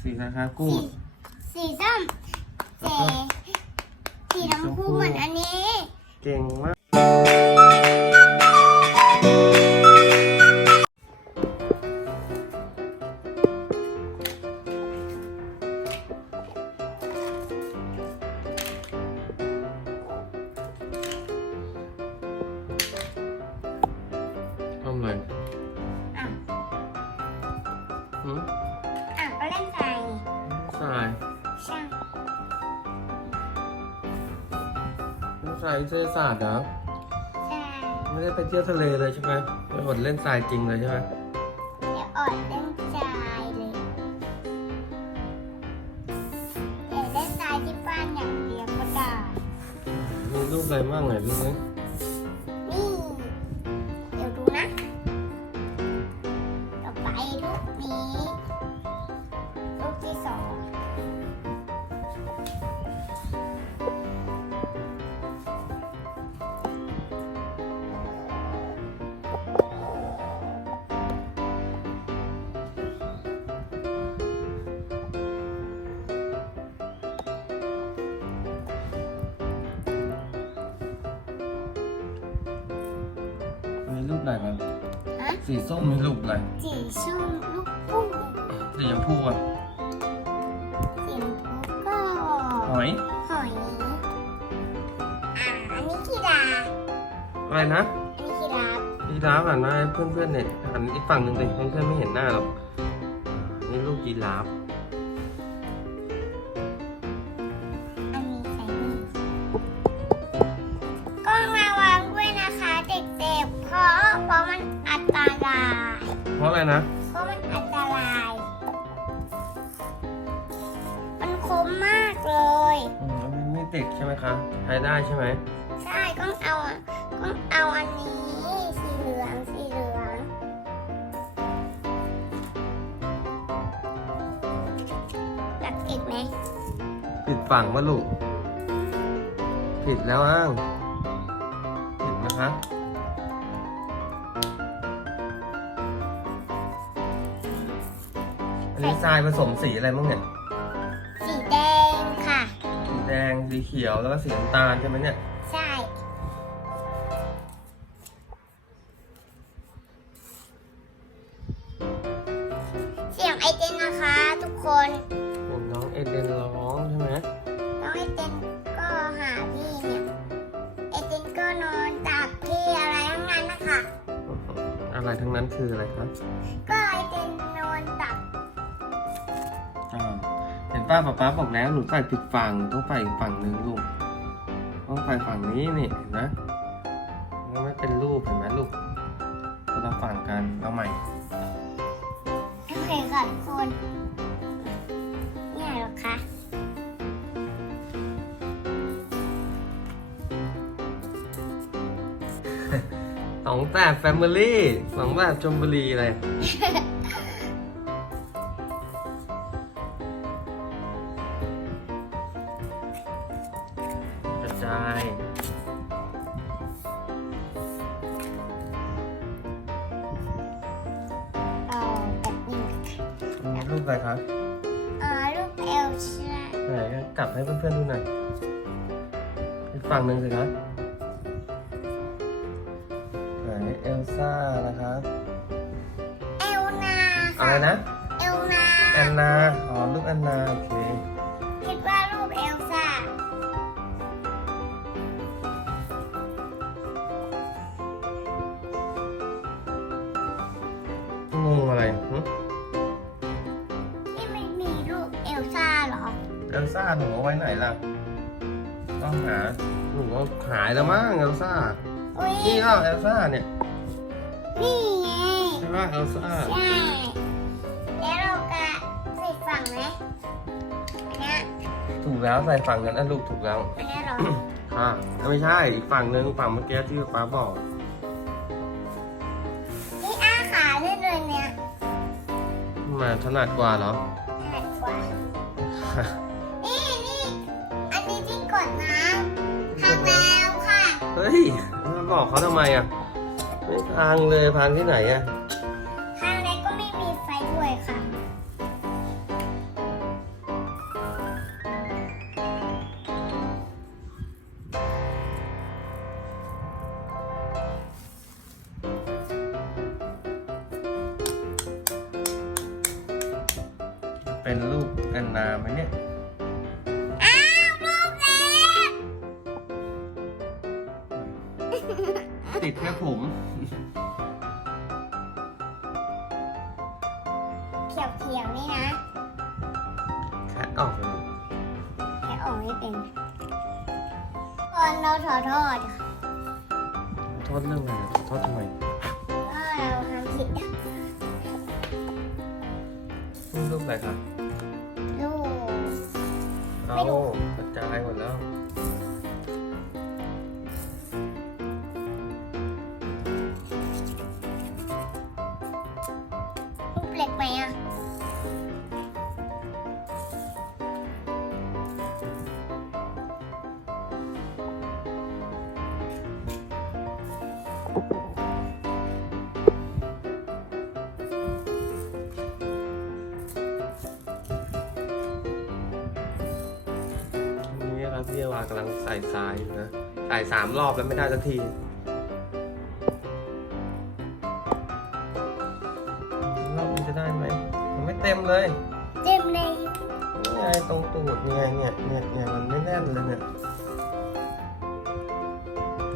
สีนะคะกูสีดสีส้มเจสีชมพูเหมือนอันนี้ เก่งมากายวิทยาศาสตร์เหรอใช่ไม่ได้ไปเที่ยวทะเลเลยใช่ไหมไปหมดเล่นทรายจริงเลยใช่ไหมเดี๋ยวอ่อนเล่นทรายเลยเดี๋ยวเล่นทรายที่บ้านอย่างเดียวก็ได้มีรูปอะไรบ้างไหนรูปนี้นี่ รูปอะไรบ้างฮะสีส้มมีรูปอะไรสีส้มลูกปุ้งสีชมพูอะสีชมพูก็หอยหอยอ่าอันนี้กีดาอะไรนะอันนี้กีราฟยีราฟหันมาให้เพื่อนๆเนี่ยหันอีกฝั่งหนึ่งเลยเพื่อนๆไม่เห็นหน้าหรอกนี่ลูกยีราฟ เพราะอะไรนะ เพราะมันอันตราย มันคมมากเลยอืมอันนี้ไม่ติดใช่ไหมคะใช้ได้ใช่ไหมใช่ต้องเอาต้องเอาอันนี้สีเหลืองสีเหลืองจักอีกไหมผิดฝั่งวะลูกผิดแล้วอ้างผิดนะคะ อันนี้ทรายผสมสีอะไรบ้างเนี่ย สีแดงค่ะ สีแดง สีเขียว แล้วก็สีน้ำตาลใช่ไหมเนี่ย ใช่ เสียงไอเจนนะคะ ทุกคนเป็นน้องเอเดนร้องใช่ไหมน้องไอเจนก็หาพี่เนี่ย ไอเจนก็นอนตักพี่อะไรทั้งนั้นนะคะอื้อหืออะไรทั้งนั้นคืออะไรครับ ก็ ป้าป๊าป๊าบอกแล้วหนูใส่ผิดฝั่งต้องใส่อีกฝั่งหนึ่งลูก ต้องใส่ฝั่งนี้นี่เห็นไหมมันไม่เป็นรูปเห็นไหมลูกคนละฝั่งกันเอาใหม่โอเคค่ะทุกคนเนี่ยเหรอคะสองแบบแฟมิลี่สองแบบชมบุรีอะไเออแบบนี้มีรูปอะไรครับ เออรูปเอลซ่าไหนกลับให้เพื่อนๆดูหน่อยอีกฝั่งหนึ่งสิครับไหนเอลซ่านะครับ เอลนาอะค่ะไรนะ เอลนาแอนนา อ๋อ ลูกแอนนา โอเคคิ หนูเอาไว้ไหนล่ะ ต้องหา หนูก็หายแล้วมั้งเอลซ่า อุ้ยนี่ก็เอลซ่าเนี่ย นี่ไงใช่ไหมเอลซ่า ใช่แล้วเราก็ใส่ฝั่งไหมอันเนี้ยถูกแล้วใส่ฝั่งนั้นอันลูกถูกแล้ว อันเนี้ยเหรอค่ะไม่ใช่อีกฝั่งหนึ่งฝั่งเมื่อกี้ที่ป้าบอก นี่อ้าขาได้เลยเนี่ยมาถนัดกว่าเหรอถนัดกว่านี่ ฮ้ยาบอกเขาทำไมอะไม่พังเลยพังที่ไหนอะข้างหนก็ไม่มีไฟด้วยค่ะ เป็นรูปแอนนาไหมเนี่ย เขียวเขียวๆนี่นะแคะออกเลยแค่ออกไม่เป็นตอนเราถอดทอดโทษเรื่องอะไรอะโทษทำไมก็เราทำผิดนี่รูปอะไรครับลูก เอาไม่รู้กระจายหมดแล้ว ลูกเล็กไหมอะนี่ครับพี่วากำลังใส่ทรายอยู่นะ ใส่สามรอบแล้วไม่ได้สักที เต็มเลยเต็มเลยนี่ไงตรงตูดนี่ไงเนี่ยเนี่ยเนี่ยมันไม่แน่นเลยเนี่ย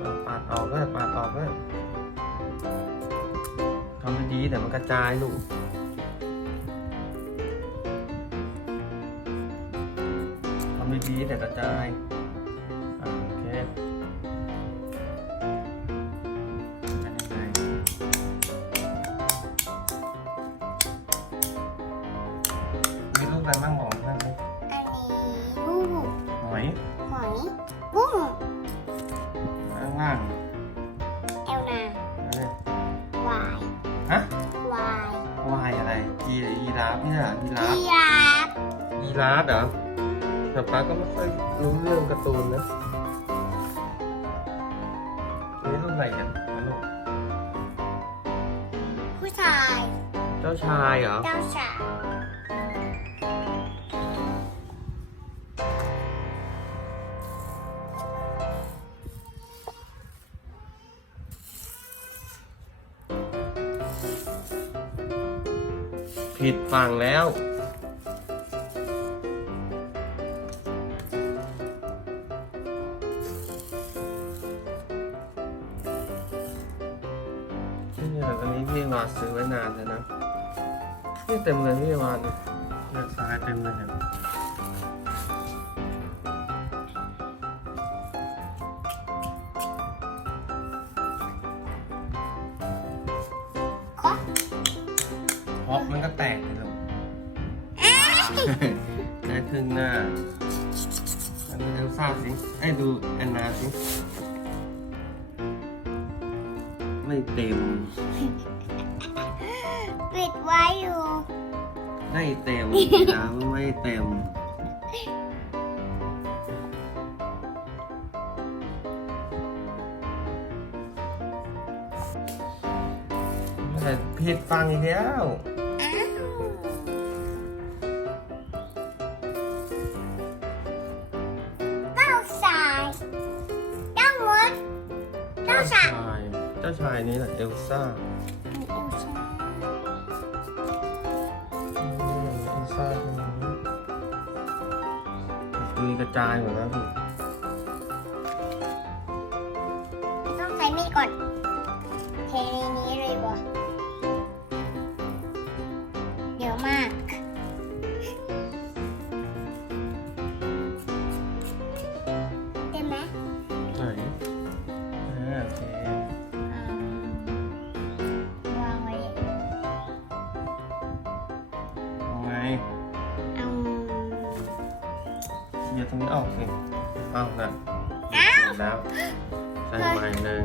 เอาปาดออกด้วยปาดออกด้วยทำให้ดีเดี๋ยวมันกระจายลูกทำให้ดีเดี๋ยวกระจาย ยีราฟเหรอแต่ป้าก็ไม่ค่อยรู้เรื่องการ์ตูนนะนี่รุ่นอะไรกันนะลูกผู้ชาย เจ้าชายเหรอ เจ้าชายผิดฝั่งแล้ว เต็มเลยพี่วาเนี่ยเนี่ยทรายเต็มเลยเนี่ยขอพอปมันก็แตกเลยลูกได้ครึ่งหน้าแล้วดูเอลซ่าสิไอ้ยดูแอนนาสิ ไม่เต็ม ปิดไว้อยู่ ไม่เต็มนะไม่เต็ม แต่ผิดฟังอีกแล้วอ้าวเจ้าชายเจ้ามดเจ้าชายยเจ้าชายนี่แหละเอลซ่ามีเอลซ่า จายหมดแล้วพี่ต้องใช้มีดก่อนเทในนี้เลยบ่ เดี๋ยวตรงนี้ออกสิเอาน่ะหมดแล้วใส่ใหม่เลย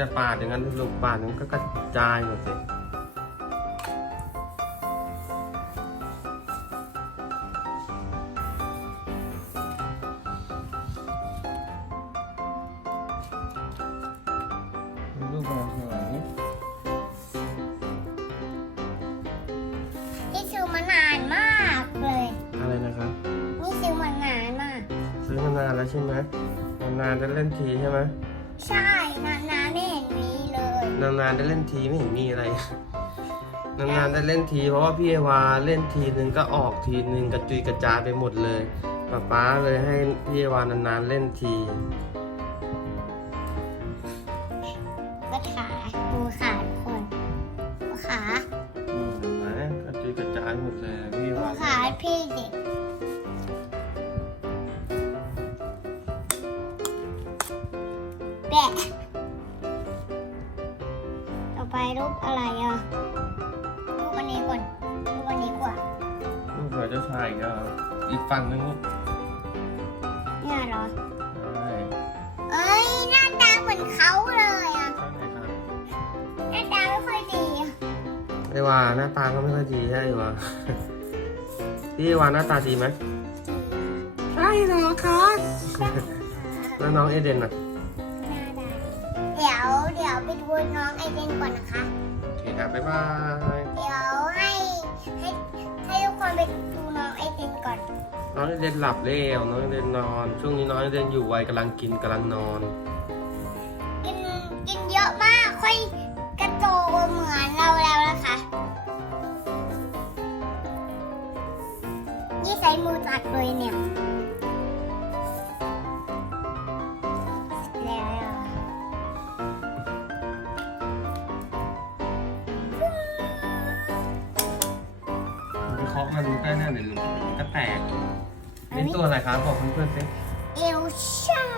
อย่าปาดอย่างนั้นลูกปาดมันก็กระจายหมดสิลูกมาสวยนี่ซื้อมานานมากเลยอะไรนะครับ นี่ซื้อมานานมาก ซื้อมานานแล้วใช่ไหมนานๆได้เล่นทีใช่ไหม นานๆได้เล่นทีไม่เห็นมีอะไร นานๆได้เล่นที เพราะว่าพี่เอวาเล่นทีนึงก็ออกทีนึงกระจุยกระจายไปหมดเลยป๊าป๊าเลยให้พี่เอวานานๆเล่นที อะไรอะรูปอันนี้ก่อนรูปอันนี้กว่าลูกเราจะถ่ายอีก็อีกฝั่งนึงลูกเนี่ยเหรอ ใช่เอ้ยหน้าตาเหมือนเขาเลยอะใช่ครับหน้าตาไม่ค่อยดีอะเอวาหน้าตาก็ไม่ค่อยดีใช่ไหมพี่เอวาหน้าตาดีไหมใช่เหรอคะแล้วน้องเอเดนอะ หน้าตาเดี๋ยวเดี๋ยวไปดูน้องไอเดนก่อนนะคะโอ เคครับบ๊ายบาย เดี๋ยวให้ให้ให้ทุกคนไปดูน้องไอเดนก่อน น้องเอเดนหลับแล้วน้องเอเดนนอน ช่วงนี้น้องเอเดนอยู่วัยกำลังกินกำลังนอน กินกินเยอะมากค่อยกระโตเหมือนเราแล้วนะคะนี่ใช้มือตัดเลยเนี่ยาะมันใกล้หน้าเดี๋ยวหลุดมันก็แตกนี่ตัวอะไรครับบอกเพื่อนๆสิ เอลชา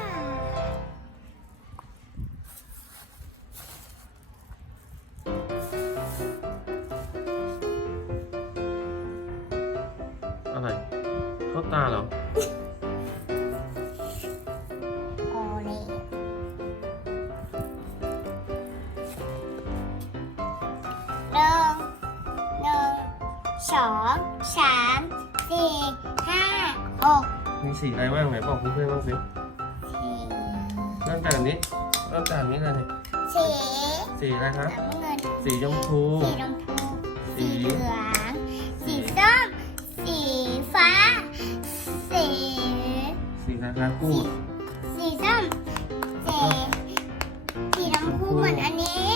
สองสามสี่ห้าหกมีสีอะไรบ้างไหนบอกเพื่อนๆบ้างสิสี่เริ่มจากอันนี้เริ่มจากอันนี้เลยนี่สีสีอะไรครับ น้ำเงินสีชมพู สีชมพูสีสีเหลือง สีส้ม สีฟ้า สีสีอะไรครับกุ้งสีส้มสีสีน้ำพูเหมือนอันนี้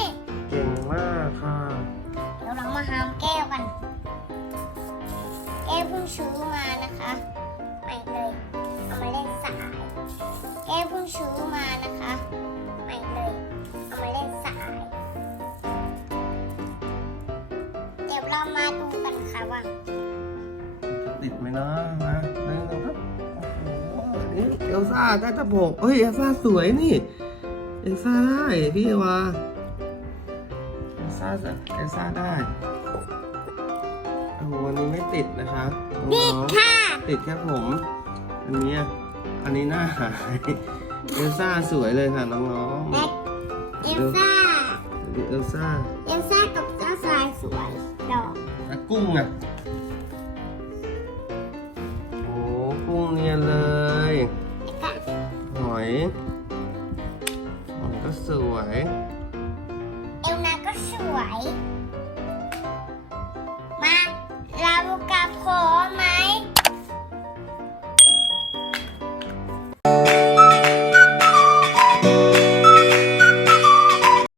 เลย เอามาเล่นสายแก้วเพิ่งซื้อมานะคะใหม่เลย เอามาเล่นสาย เดี๋ยวเรามาดูกันค่ะว่าจะติดไหมนะมาหนึ่งสองครับโอ้โหนี่เอลซ่าได้ตะโบกเฮ้ยเอลซ่าสวยนี่ เอลซ่าได้พี่เอวาเอลซ่าจะเอลซ่าได้โอ้โหวันนี้ไม่ติดนะครับน้องๆ ค่ะ ติดแค่ผม อันเนี้ยอันนี้หน้าหายเอลซ่าสวยเลยค่ะน้องแม็กเอลซ่าๆดูเอลซ่าเอลซ่ากับเจ้าชายสวยดอกแล้วกุ้งอะ